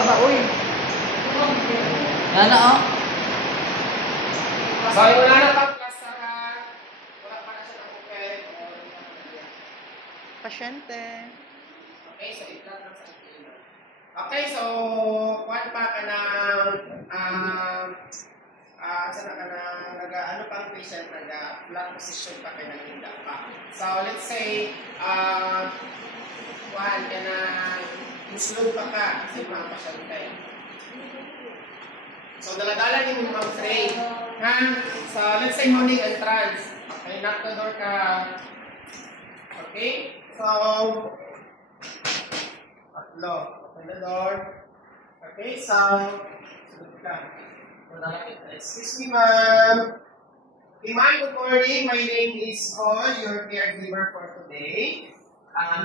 ba, uy. Yan na, oh. So, yung wala na pang plastaran, wala pa na siya ng open. Pasyente. Okay, so i-plug lang sa akin. Okay, so, kuwan pa ka ng, sana ka na, ano pang patient, flat position pa ka ng hinda pa. So, let's say, kuwan ka na, muslog pa ka sa mga pasyente. So, daladala niyo yung mga frame. Ha? So, let's say morning entrance. Okay, knock the door ka. Okay? So, tatlo. Open the door. Okay, so, sunod ka. Excuse me, ma'am. Hey, ma'am, good morning. My name is Paul, your caregiver for today.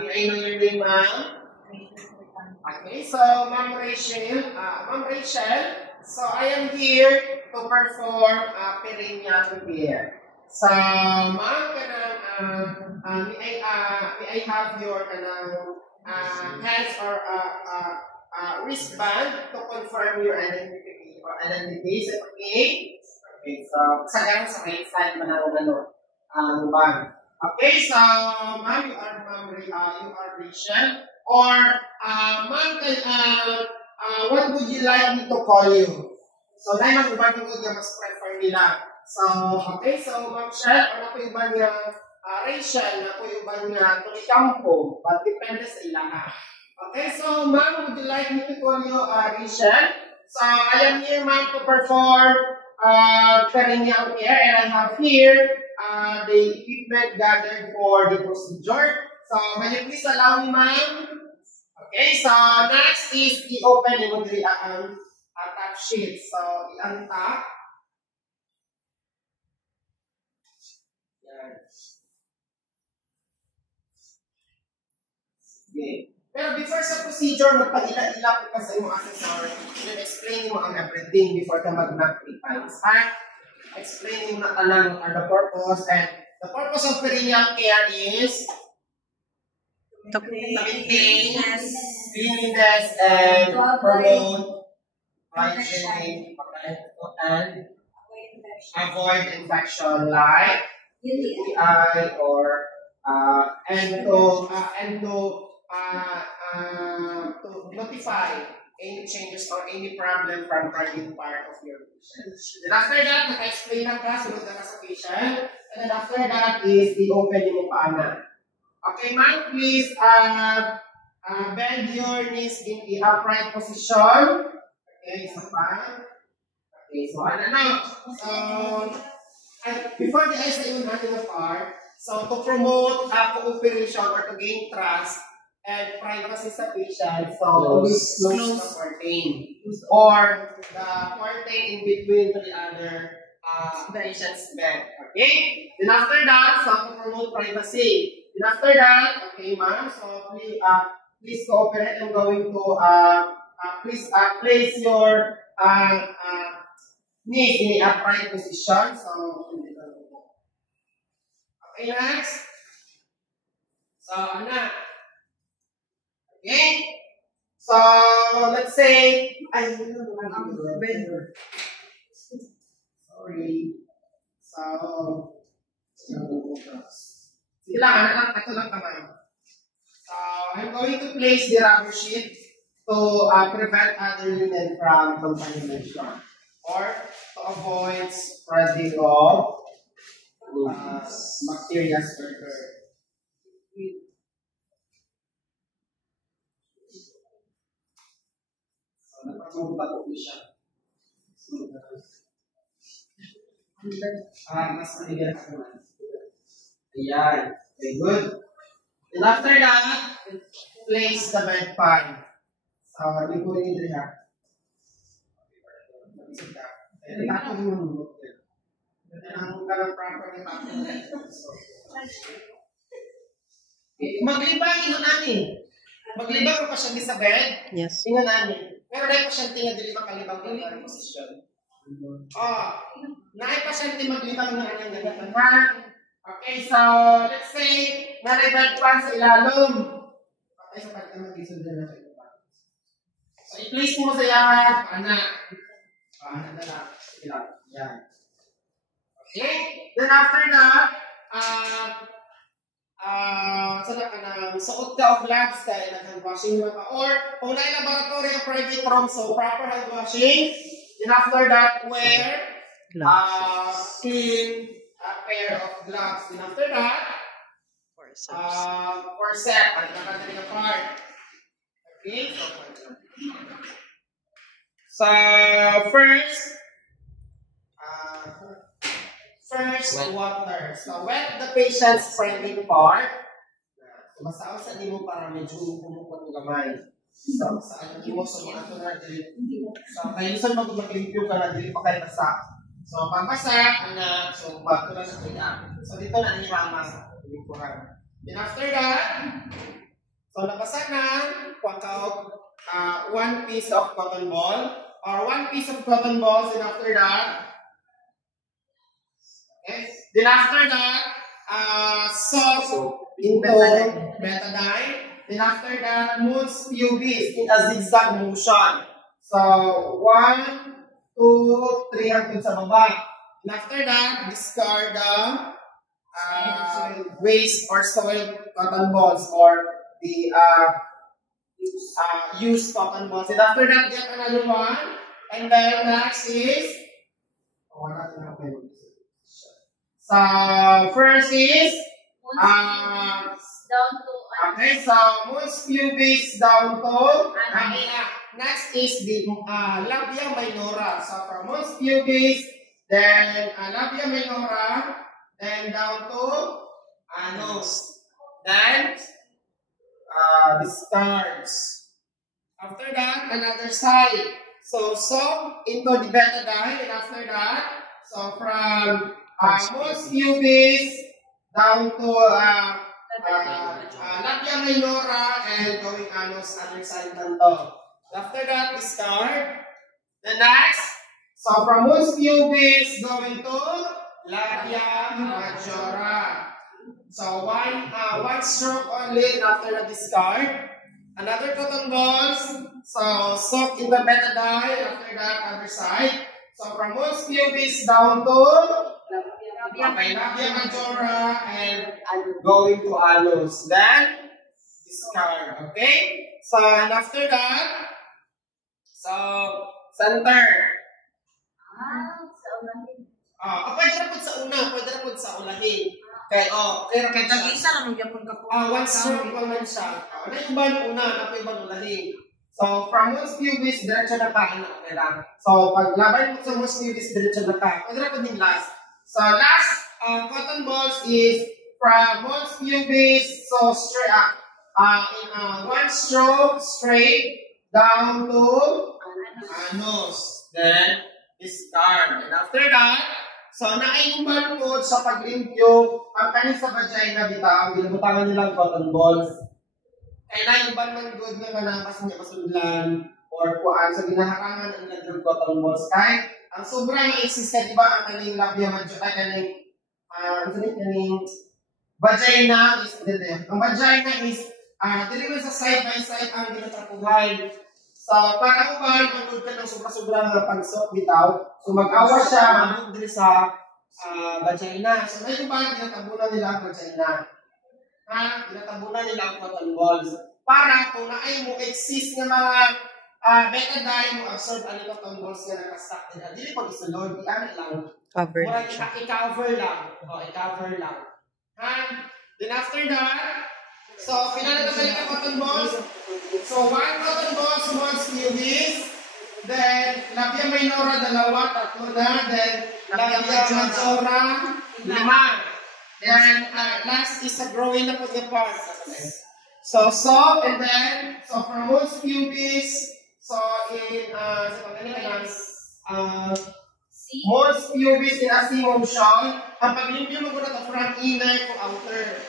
May I know your name, ma'am? Okay, so, Ma'am Rachel. So, I am here to perform perineal care. So, ma'am, may I have your hands or wristband to confirm your identities? Okay? Okay, so, sa right side man ang bag. Okay, so, ma'am, you are Rachel. Or, ma'am, what would you like me to call you? So, dahil mag-ubad yung good mas prefer nila. So, okay, so, ma'am Shell, ano po yung ba niya Rachel, ano po yung ba niya Tulicampo, but depende sa ilaha. Okay, so, ma'am, would you like me to call you Rachel? So, I am here, ma'am, to perform perineal care, and I have here the equipment gathered for the procedure. So, may you please allow me, ma'am? Okay, so next is i-open mo diri ang top sheet. So, i-untap. Yan. Okay. Pero before sa procedure, magpag-ila-ila ko ka sa iyong accessory. Then explain mo ang everything before ka mag-knock 3 times. Ha? Explain mo na talang the purpose. And the purpose of perineal care is to maintain cleanliness and promote hygiene and avoid infection like UTI or to notify any changes or any problem from cardiac part of your patient. Then after that, naka-explain na ka, sunod na ka sa patient. And then after that is the opening mo paana. Okay, ma'am, please bend your knees in the upright position. Okay, so pa. Okay, so ano na. So, before the eyes na yung natin of part, so to promote cooperation or to gain trust and privacy sa patient, so always close the curtain. Or the curtain in between to the other patient's bed. Okay? Then after that, so to promote privacy. And after that, okay, ma'am, so please cooperate. I'm going to please place your knees in the upright position. So, okay, next. So, ano? Okay. So, let's say, sorry. So, I'm going to place the rubber sheet to prevent other linen from contamination or to avoid spreading of bacteria further. So, napag-move siya. Mas maligas naman. Ayan. Okay, good. And after that, place the bed pan. So, likurin nyo rin ha. Tatong yung mulot. Ang proper na tatong. Maglibang, ino namin. Maglibang ko pa siya sa bed. Yes. Ino namin. Pero dahil pa siya tingnan, dili makalibang ko yung position. Naay pa siya maglibang na kanyang gamitan. Ha? Okay, so let's say, naribad pa sa ilalong. Okay, so pagka mag-isod na sa ito. So i-place mo sa yan, paana. Paana na lang. Sige lang. Yan. Okay? Then after that, sana ka ng suot ka of gloves kaya nag-hand washing mo ka. Or, kung na laboratory o private room, so proper hand washing. Then after that, wear clean pair of gloves. Then after that, corset. Palit na ka na part. Okay? So, first water. So, wet the patient's private part. So, masaon sa nimo para medyo pumupot ng gamay. So, saan mo sa mga ito na dili. So, kaya minsan mag-limpyo ka na dili pa kayo basa. So, pag basa, so, bago na sa kuya. So, dito na nihama. Then after that, so, nabasa na, one piece of cotton ball, or one piece of cotton balls, and after that, okay, then after that, soak into betadine, then after that, moves pubis in a zigzag motion. So, 1, 2, 3, hanggang sa baba. And after that, discard the waste or soiled cotton balls or the used cotton balls. And after that, get another one. And then next is, so first is, down to, okay, so moves pubis down to, next is the labia minora. So from moves pubis, then labia minora, then down to anus. Then discards. After that, another side. So soak into the betadine, and after that, so from moves pubis down to labia minora and going anus, other side nanto. After that, discard. The next, so from moves pubis going to labia majora. So one stroke only, and after the discard. Another cotton balls, so soak in the betadine, after that other side. So from moves pubis down to labia majora and going to anus. Then discard. Okay? So and after that, so center. Pwede na po sa una, pwede na po sa ulahin. Okay, okay, okay. nag-isa lang magyapon ka po. One stroke naman siya. Ano yung ban una, ano yung ban ulahin? So, from moves pubis, diretso na ka, okay lang. So, pag laban mo sa moves pubis, diretso na ka. Pwede na po din last. So, last cotton balls is from moves pubis, so straight up. In one stroke, straight, down to anus. Then, discard. And after that, so, naayuman po sa paglimpyo, ang kanin sa vagina, bitaw, ginabutangan nilang cotton balls. Kaya naayuman man good nga na kasi niya pasudlan or kuhaan sa ginaharangan ang naging cotton balls. Kahit ang sobrang existent, diba, ang kaning labia majora, kaning, kaning vagina is, ang vagina is, dili man sa side by side ang ginatrapuhan. So, para uban, ang good ka ng sobra-sobrang pagsok bitaw. So, mag-awa siya, mag-good din sa vagina. So, may uban, tinatabunan nila ang vagina. Tinatabunan nila ang cotton balls. Para kung naay mo exist ng mga betadine mo absorb ang cotton balls na nakastack nila. Dili pag isulod, i-ano lang. Cover. Murag i-cover lang. I-cover lang. Then after that, so, pinala naman yung cotton balls. So, one cotton balls, one pubis. Then, labia minora, dalawa, tatlo na. Then, labia majora, lima. Then, last is a growing na po the part. So, and then, so from most pubis, so in, most pubis in a C motion, ang paglimpyo mo na ito front inner to outer.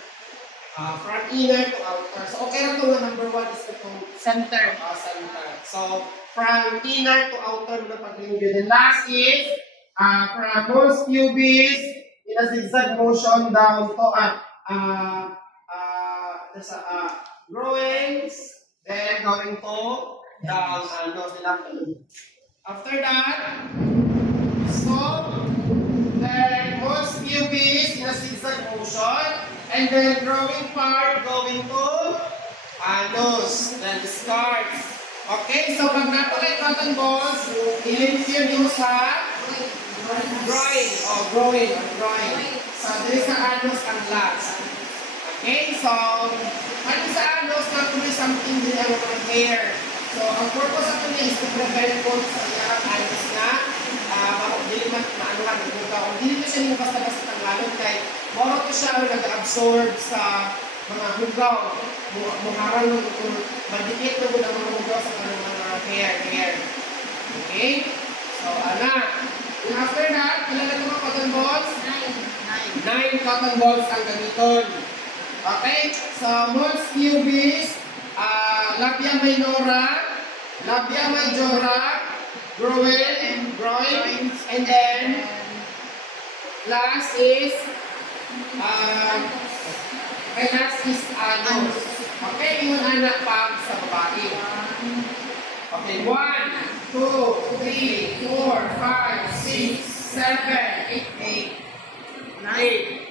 Front inner to outer. So, okay na ito na number 1 is itong Center. Center. So, from inner to outer na paglimpyo. Then last is, from most pubis in a zigzag motion down to, growing, then going to nose. After that, so, then most pubis in a zigzag motion, and then growing part going to nose, then discards. Okay, so pag napakay cotton balls, i-limpyo nyo sa groin. Groin. So, dito sa anus ang last. Okay, so, ano sa anus, natuloy something din ang mga hair. So, ang purpose of it is to prevent po sa iyang anus na hindi man maanuhan, kung hindi ko siya nyo basta-basta tanggalon kay moro ko siya nag-absorb sa mga hugaw, muharang mo kung madikit na mo ng mga hugaw sa mga hair. Okay? So, and after that, ilan na mga cotton balls? 9 cotton balls ang gamiton. Okay? So, mons pubis, labia minora, labia majora, groin, and then last is anus. Okay, yung anak pag sa babae. Okay, 1, 2, 3, 4, 5, 6, 7, 8, 9.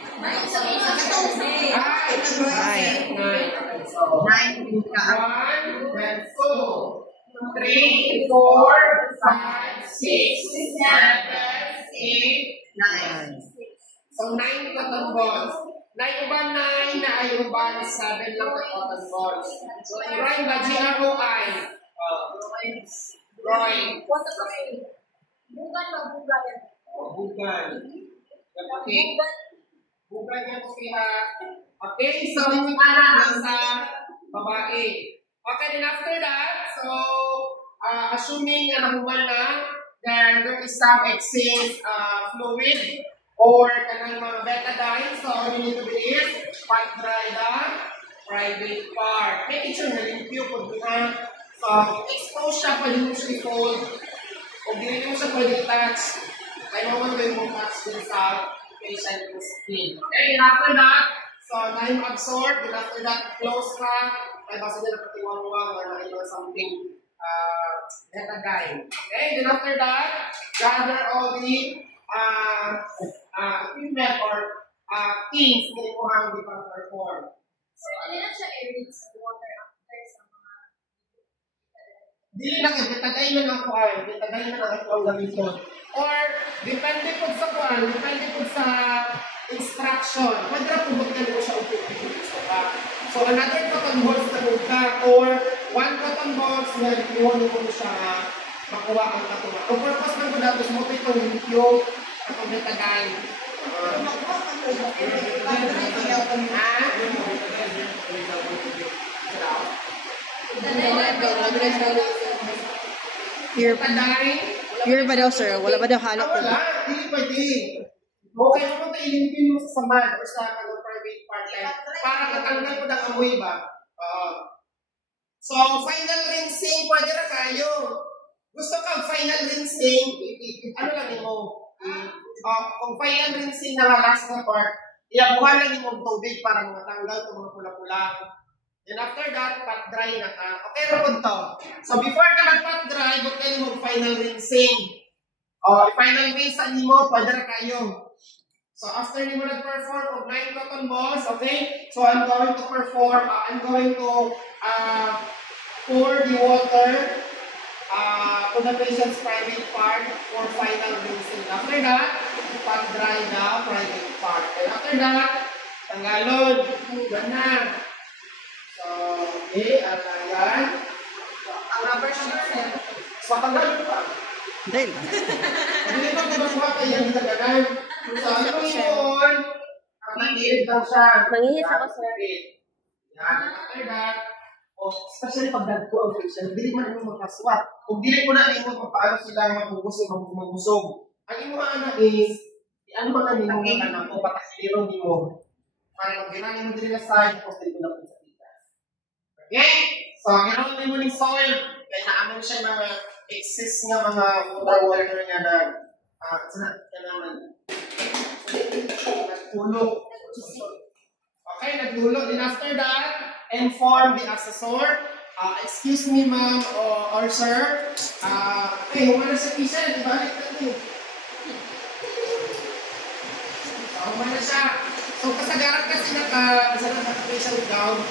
So, 9 cotton balls. Na uban 9 na ay uban 7 lang na cotton balls. So, groin ba? G-R-O-I. Groin. Bugan. Okay. Bugan yan po kaya. Okay, so yung anak lang sa babae. Okay, then after that, so, assuming na nahuman na, then there is some excess fluid or kanang mga betadine. So, you need to do is pat dry the private part. Make sure na limpyo po na. So, expose siya, pwede mo siya i-fold. O hindi mo siya pwede touch. Kaya mo mo touch din sa patient skin. Okay, and after that, so na yung absorb, and after that, close ka. Kaya basta din ang patiwang-wang or na something betadine. Okay, then after that, gather all the equipment or things na ipuhang di pa perform. So, ano na siya i-rinse sa water after sa mga dili na kay betadine na lang kuan, betadine na lang ang gamiton. Or depende po sa kuan, depende po sa instruction. Pwede na pumutin mo siya upit-upit sa ka. So another cotton balls na buka or 1 cotton balls na iwan mo siya makuha ang katuwa. Ang purpose ng ko dapat mo itong yung atong betadine. Pure ba daw, sir? Wala ba daw halak? Wala, hindi pwede. Okay, mo tayo ilimpin mo sa samad or sa private part para matanggal po ng amoy ba? So, final rinsing, pwede na kayo. Gusto ka final rinsing, ano lang mo? Kung final rinsing na last na part, iabuhan lang yung tubig para matanggal itong mga pula-pula. And after that, pat dry na ka. Okay, rapod to. So, before ka mag-pat dry, bukan mo final rinsing. Final rinse mo, pwede na kayo. So, after mo nag-perform of 9 cotton balls, okay? So, I'm going to perform, I'm going to pour the water to the patient's private part for final rinsing. After that, pat dry the private part. And after that, tanggalon. Yan na. So, okay, alayan. ang rubber sheet? So, tanggalon pa. Dahil. Hindi pa diba kayo yung tagalan. So, ano yun? Nangihit lang siya. Nangihit ako, sir. Yan. After that, especially pag nagpo ang patient, hindi man mo magkaswat. Kung dili mo na mo paano sila magusog. Ang imo anak is, ano man ang imo anak o patakiliro nimo. Para mag-ginani mo dili na side, tapos dito na po sa titas. Okay? So, ginawa mo ng soil, kaya naaman siya mga excess nga mga water nga na nagtulog. Okay, nagtulog. Then after that, inform the assessor Excuse me, ma'am or sir. Okay, humana sa patient. Ibalik natin. Humana siya. So, kasagaran kasi naka-patient gown.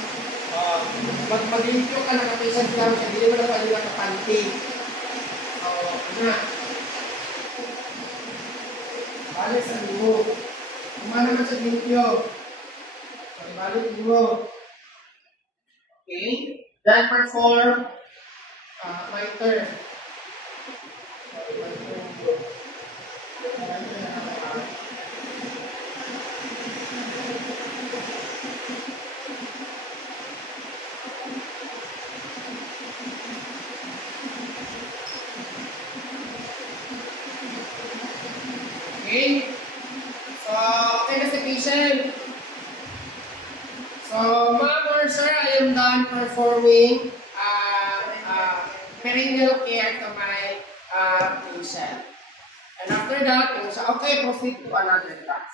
Mag-limpyo ka naka-patient gown. Hindi mo na pwede naka-panty. So, ano? Balik sa limo. Humana naman sa limpyo. So, ibalik limo. Okay? Then perform my turn. Okay? So, okay na si patient. So, ma'am or sir, I am done performing perennial care to my patient. And after that, kung siya okay, proceed to another class.